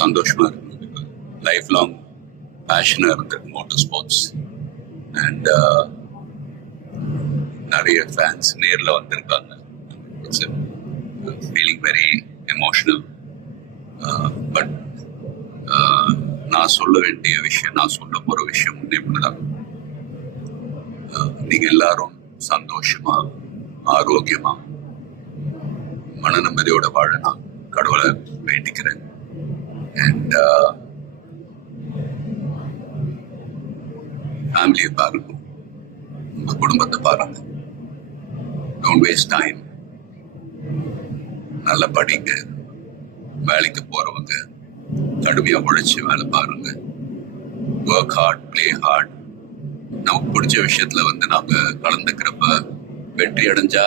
சந்தோஷமா இருக்கு. Life long பேஷனா இருந்திருக்கு மோட்டார் ஸ்போர்ட்ஸ். அண்ட் நிறைய ஃபேன்ஸ் நேரில் வந்திருக்காங்க. It's feeling very emotional. But நான் சொல்ல வேண்டிய விஷயம், நான் சொல்ல போற விஷயம் இப்படிதான். நீங்க எல்லாரும் சந்தோஷமா, ஆரோக்கியமா, மன நிம்மதியோட வாழ நான் கடவுளை வேண்டிக்கிறேன். அண்ட் ஃபேமிலியை பாருங்க, உங்க குடும்பத்தை பாருங்க. Don't waste time. நல்லா படிங்க. வேலைக்கு போறவங்க கடுமையா உழைச்சி வேலை பாருங்க. Work hard, play hard. நமக்கு பிடிச்ச விஷயத்துல நாங்க கலந்துக்கிறப்ப வெற்றி அடைஞ்சா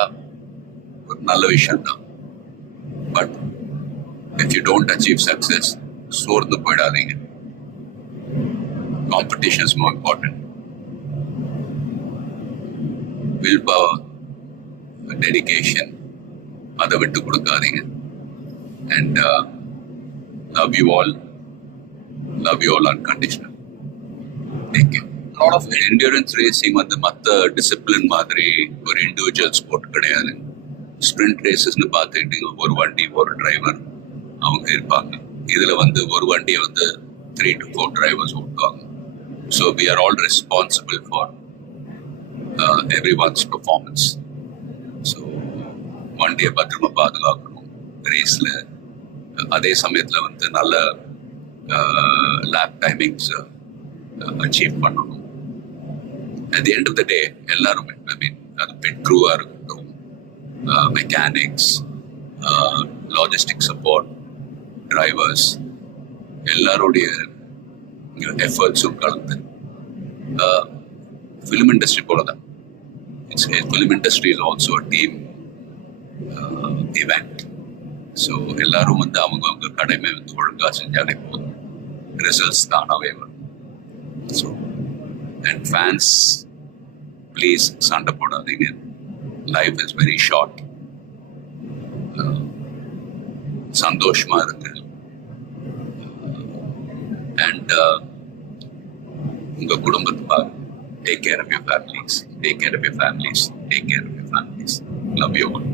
ஒரு நல்ல விஷயம் தான். But if you don't achieve success, சோர்ந்து போயிடாதீங்க. Competition is more important. Willpower, dedication, அதை விட்டு கொடுக்காதீங்க. And love you all unconditional. Take care. Endurance racing மற்ற டிசிப்ளின் மாதிரி ஒரு இண்டிவிஜுவல் ஸ்போர்ட் கிடையாது. ஸ்பிரிண்ட் ரேசஸ்னு பார்த்துக்கிட்டீங்க, ஒரு வண்டி ஒரு டிரைவர் அவங்க இருப்பாங்க. இதுல ஒரு வண்டியை 3 to 4 டிரைவர்ஸ் ஓட்டுவாங்க. So we are all responsible for everyone's performance. So வண்டியை பத்திரமா பாதுகாக்கணும் ரேஸ்ல. அதே சமயத்துல நல்ல லேப் டைமிங்ஸ் அச்சீவ் பண்ணணும். at the end of the day எல்லாருமே, அது பிட் க்ரூவா இருக்கட்டும், மெக்கானிக்ஸ், லாஜிஸ்டிக் சப்போர்ட், டிரைவர்ஸ், எல்லாருடைய எஃபர்ட்ஸும் கலந்து ஃபிலிம் இண்டஸ்ட்ரி போலதான். Film industry is also a team event. So எல்லாரும் அவங்க கடமை ஒழுங்கா செஞ்சாலே போதும், ரிசல்ட்ஸ் தானாவே வரும். ஸோ அண்ட் ஃபேன்ஸ், ப்ளீஸ் சண்டை போடாதீங்க. Life is very short. சந்தோஷமா இருக்கு. அண்ட் உங்க குடும்பத்தை பாருங்க. Take care of your families. Take care of your families. Take care of your families. Love you all.